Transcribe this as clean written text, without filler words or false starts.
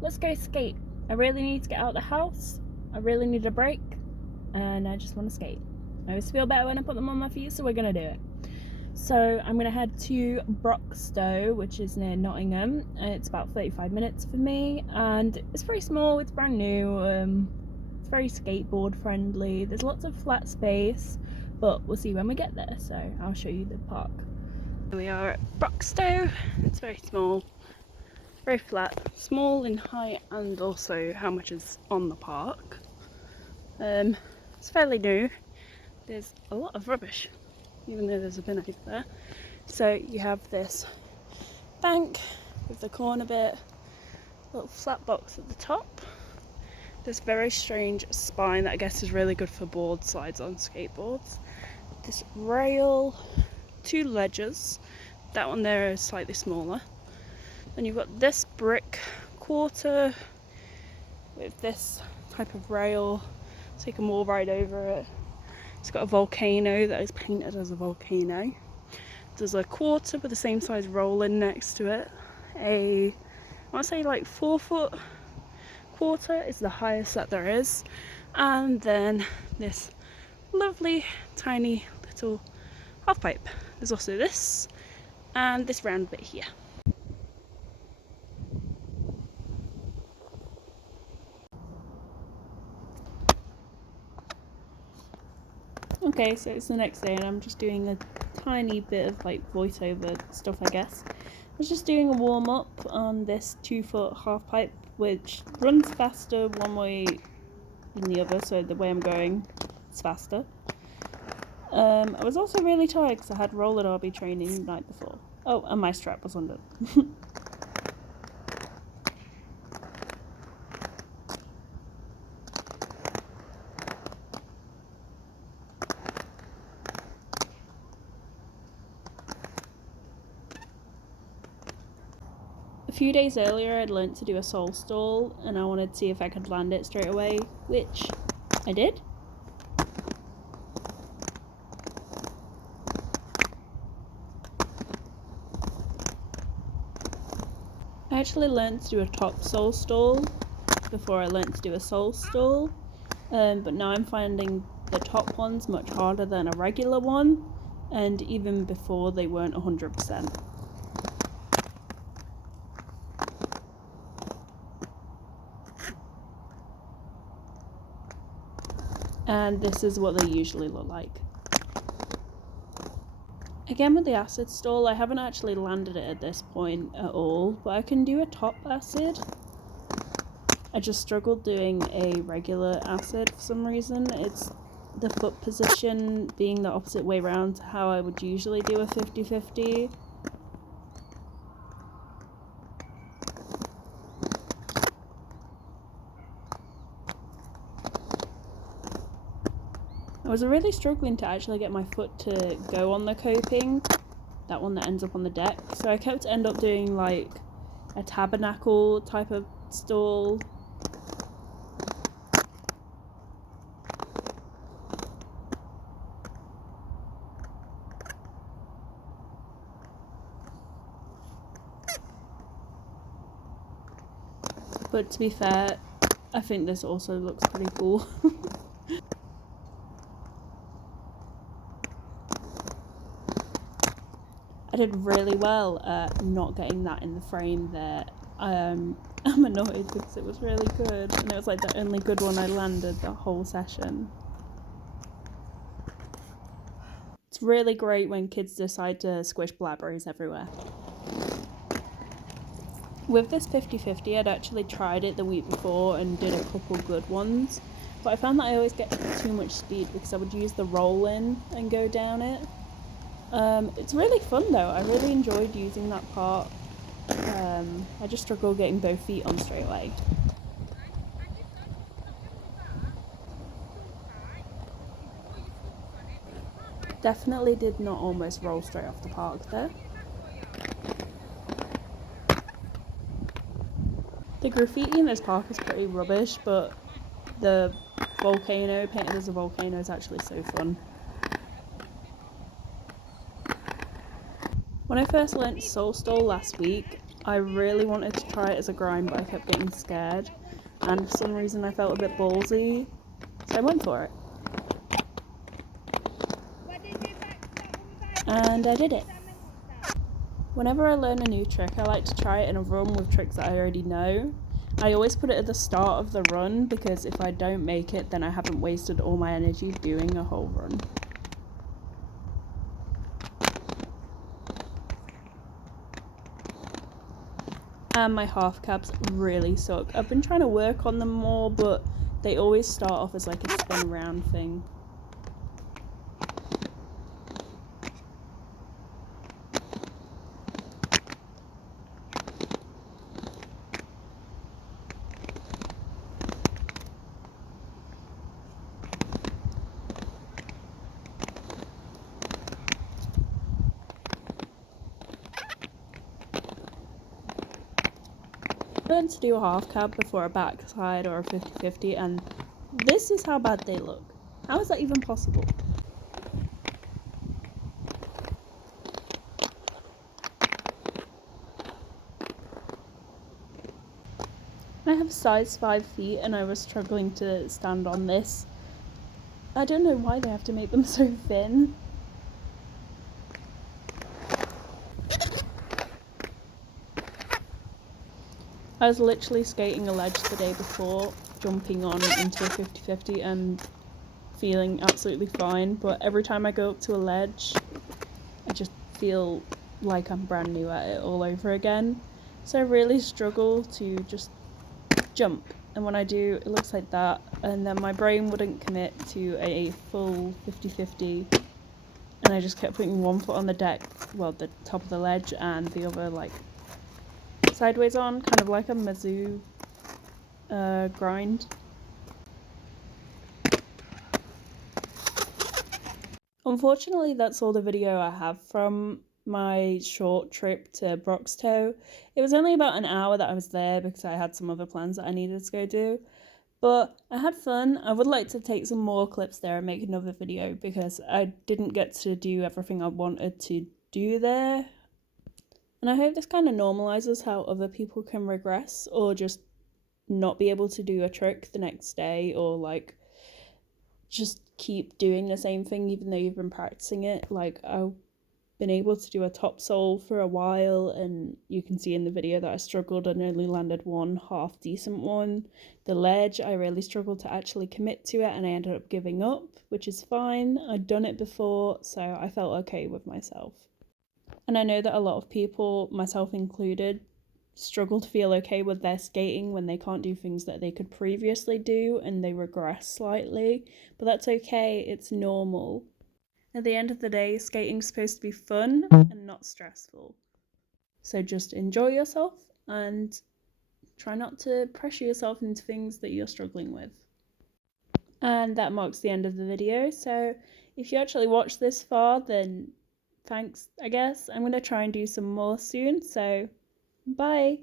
let's go skate. I really need to get out of the house. I really need a break, and I just want to skate. I always feel better when I put them on my feet, so we're gonna do it. So I'm gonna head to Broxtowe, which is near Nottingham, and it's about 35 minutes for me, and it's very small, it's brand new, it's very skateboard friendly, there's lots of flat space, but we'll see when we get there, so I'll show you the park. Here we are at Broxtowe. It's very small, very flat, small in height and also how much is on the park. It's fairly new. There's a lot of rubbish, even though there's a bin over there. So you have this bank with the corner bit, little flat box at the top, this very strange spine that I guess is really good for board slides on skateboards, this rail, two ledges, that one there is slightly smaller, then you've got this brick quarter with this type of rail so you can wall ride over it. It's got a volcano that is painted as a volcano. There's a quarter with the same size roll-in next to it. I want to say like 4-foot quarter is the highest that there is. And then this lovely tiny little half pipe. There's also this and this round bit here. Okay, so it's the next day and I'm just doing a tiny bit of like voiceover stuff, I guess. I was just doing a warm up on this 2-foot half pipe, which runs faster one way than the other, so the way I'm going is faster. I was also really tired because I had roller derby training the night before. Oh, and my strap was undone. A few days earlier I'd learnt to do a sole stall and I wanted to see if I could land it straight away, which I did. I actually learnt to do a top sole stall before I learnt to do a sole stall, but now I'm finding the top ones much harder than a regular one, and even before they weren't 100%. And this is what they usually look like. Again with the acid stall, I haven't actually landed it at this point at all, but I can do a top acid. I just struggled doing a regular acid for some reason. It's the foot position being the opposite way around to how I would usually do a 50-50. I was really struggling to actually get my foot to go on the coping, that one that ends up on the deck, so I kept end up doing like a tabernacle type of stall. But to be fair, I think this also looks pretty cool. I did really well at not getting that in the frame there. I'm annoyed because it was really good and it was like the only good one I landed the whole session. It's really great when kids decide to squish blackberries everywhere. With this 50-50, I'd actually tried it the week before and did a couple good ones, but I found that I always get too much speed because I would use the roll in and go down it. It's really fun though, I really enjoyed using that part. I just struggle getting both feet on straight away. Definitely did not almost roll straight off the park there. The graffiti in this park is pretty rubbish, but the volcano, painted as a volcano, is actually so fun. When I first learnt Soul Stall last week, I really wanted to try it as a grind, but I kept getting scared, and for some reason I felt a bit ballsy, so I went for it. And I did it. Whenever I learn a new trick, I like to try it in a run with tricks that I already know. I always put it at the start of the run because if I don't make it, then I haven't wasted all my energy doing a whole run. And my half cabs really suck. I've been trying to work on them more, but they always start off as like a spin around thing. I learned to do a half cab before a backside or a 50-50, and this is how bad they look. How is that even possible? I have size 5 feet and I was struggling to stand on this. I don't know why they have to make them so thin. I was literally skating a ledge the day before, jumping on into a 50-50 and feeling absolutely fine, but every time I go up to a ledge, I just feel like I'm brand new at it all over again. So I really struggle to just jump, and when I do, it looks like that, and then my brain wouldn't commit to a full 50-50, and I just kept putting one foot on the deck, well, the top of the ledge, and the other like sideways on, kind of like a Mizzou grind. Unfortunately, that's all the video I have from my short trip to Broxtowe. It was only about an hour that I was there because I had some other plans that I needed to go do. But I had fun. I would like to take some more clips there and make another video because I didn't get to do everything I wanted to do there. And I hope this kind of normalizes how other people can regress or just not be able to do a trick the next day, or like just keep doing the same thing even though you've been practicing it. Like, I've been able to do a top sole for a while, and you can see in the video that I struggled and only landed one half decent one. The ledge, I really struggled to actually commit to it and I ended up giving up, which is fine. I'd done it before, so I felt okay with myself. And I know that a lot of people, myself included, struggle to feel okay with their skating when they can't do things that they could previously do and they regress slightly, but that's okay, it's normal. At the end of the day, skating's supposed to be fun and not stressful. So just enjoy yourself and try not to pressure yourself into things that you're struggling with. And that marks the end of the video. So if you actually watched this far, then thanks, I guess. I'm going to try and do some more soon. So bye.